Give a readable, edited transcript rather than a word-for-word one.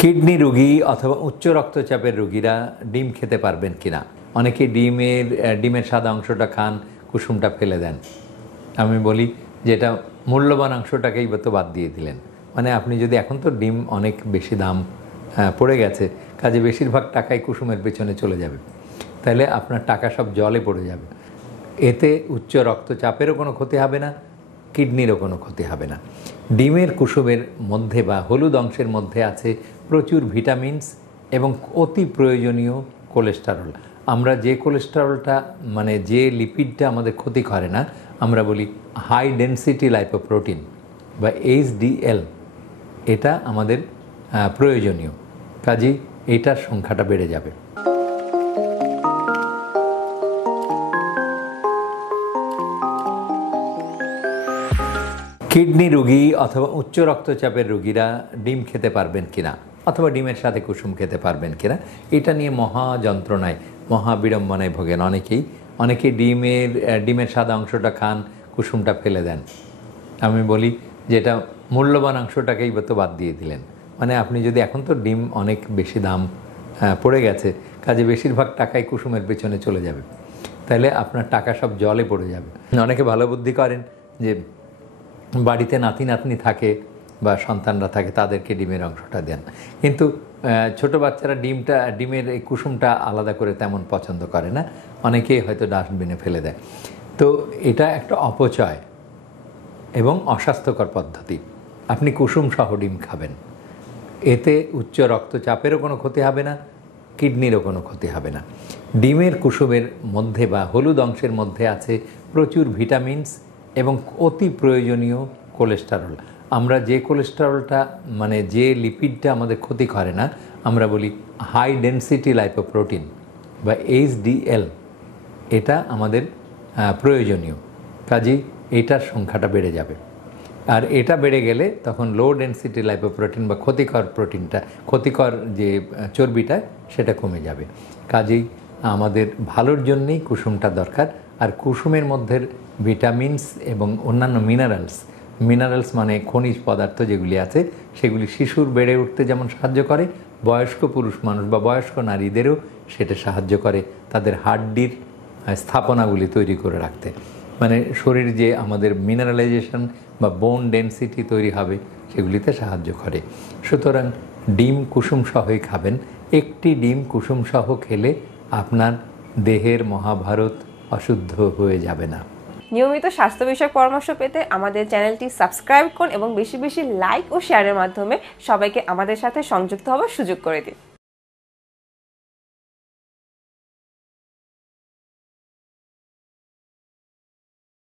Kidney রোগী অথবা উচ্চ রক্তচাপের রোগীরা ডিম খেতে পারবেন কিনা? অনেকে ডিমের সাদা অংশটা খান, কুসুমটা ফেলে দেন। আমি বলি যে এটা মূল্যবান অংশটাকেই তো বাদ দিয়ে দিলেন। মানে আপনি যদি এখন তো ডিম অনেক বেশি দাম পড়ে গেছে, কাজে বেশিরভাগ টাকাই কুসুমের পেছনে চলে যাবে, তাহলে আপনার টাকা সব জলে পড়ে যাবে। এতে উচ্চ রক্তচাপেরও কোনো ক্ষতি হবে না, কিডনিরও কোনো ক্ষতি হবে না। ডিমের কুসুমের মধ্যে বা হলুদ অংশের মধ্যে আছে প্রচুর ভিটামিনস এবং অতি প্রয়োজনীয় কোলেস্টেরল। আমরা যে কোলেস্টেরলটা মানে যে লিপিডটা আমাদের ক্ষতি করে না, আমরা বলি হাই ডেনসিটি লাইপোপ্রোটিন বা HDL, এটা আমাদের প্রয়োজনীয়। কাজেই এইটার সংখ্যাটা বেড়ে যাবে। কিডনি রোগী অথবা উচ্চ রক্তচাপের রোগীরা ডিম খেতে পারবেন কিনা, অথবা ডিমের সাথে কুসুম খেতে পারবেন কিনা, এটা নিয়ে মহা যন্ত্রণায়, মহা বিড়ম্বনায় ভোগেন অনেকেই ডিমের সাদা অংশটা খান, কুসুমটা ফেলে দেন। আমি বলি যে এটা মূল্যবান অংশটাকেই তো বাদ দিয়ে দিলেন। মানে আপনি যদি এখন তো ডিম অনেক বেশি দাম পড়ে গেছে, কাজে বেশিরভাগ টাকাই কুসুমের পেছনে চলে যাবে, তাহলে আপনার টাকা সব জলে পড়ে যাবে। অনেকে ভালো বুদ্ধি করেন যে বাড়িতে নাতি নাতনি থাকে বা সন্তানরা থাকে, তাদেরকে ডিমের অংশটা দেন, কিন্তু ছোট বাচ্চারা ডিমের এই কুসুমটা আলাদা করে তেমন পছন্দ করে না, অনেকেই হয়তো ডাস্টবিনে ফেলে দেয়। তো এটা একটা অপচয় এবং অস্বাস্থ্যকর পদ্ধতি। আপনি কুসুম সহ ডিম খাবেন, এতে উচ্চ রক্তচাপেরও কোনো ক্ষতি হবে না, কিডনিরও কোনো ক্ষতি হবে না। ডিমের কুসুমের মধ্যে বা হলুদ অংশের মধ্যে আছে প্রচুর ভিটামিনস এবং অতি প্রয়োজনীয় কোলেস্টেরল। আমরা যে কোলেস্টেরলটা মানে যে লিপিডটা আমাদের ক্ষতি করে না, আমরা বলি হাই ডেনসিটি লাইপোপ্রোটিন বা HDL, এটা আমাদের প্রয়োজনীয়। কাজেই এইটার সংখ্যাটা বেড়ে যাবে। আর এটা বেড়ে গেলে তখন লো ডেনসিটি লাইপোপ্রোটিন বা ক্ষতিকর যে চর্বিটা, সেটা কমে যাবে। কাজেই আমাদের ভালোর জন্যেই কুসুমটা দরকার। আর কুসুমের মধ্যে ভিটামিনস এবং অন্যান্য মিনারেলস মানে খনিজ পদার্থ যেগুলি আছে, সেগুলি শিশুর বেড়ে উঠতে যেমন সাহায্য করে, বয়স্ক পুরুষ মানুষ বা বয়স্ক নারীদেরও সেটা সাহায্য করে তাদের হাড্ডির স্থাপনাগুলি তৈরি করে রাখতে। মানে শরীর যে আমাদের মিনারেলাইজেশন বা বোন ডেনসিটি তৈরি হবে, সেগুলিতে সাহায্য করে। সুতরাং ডিম কুসুম সহই খাবেন। একটি ডিম কুসুম সহ খেলে আপনার দেহের মহাভারত অশুদ্ধ হয়ে যাবে না। নিয়মিত স্বাস্থ্য বিষয়ক পরামর্শ পেতে আমাদের চ্যানেলটি সাবস্ক্রাইব করুন এবং বেশি বেশি লাইক ও শেয়ারের মাধ্যমে সবাইকে আমাদের সাথে সংযুক্ত হওয়ার সুযোগ করে দিন।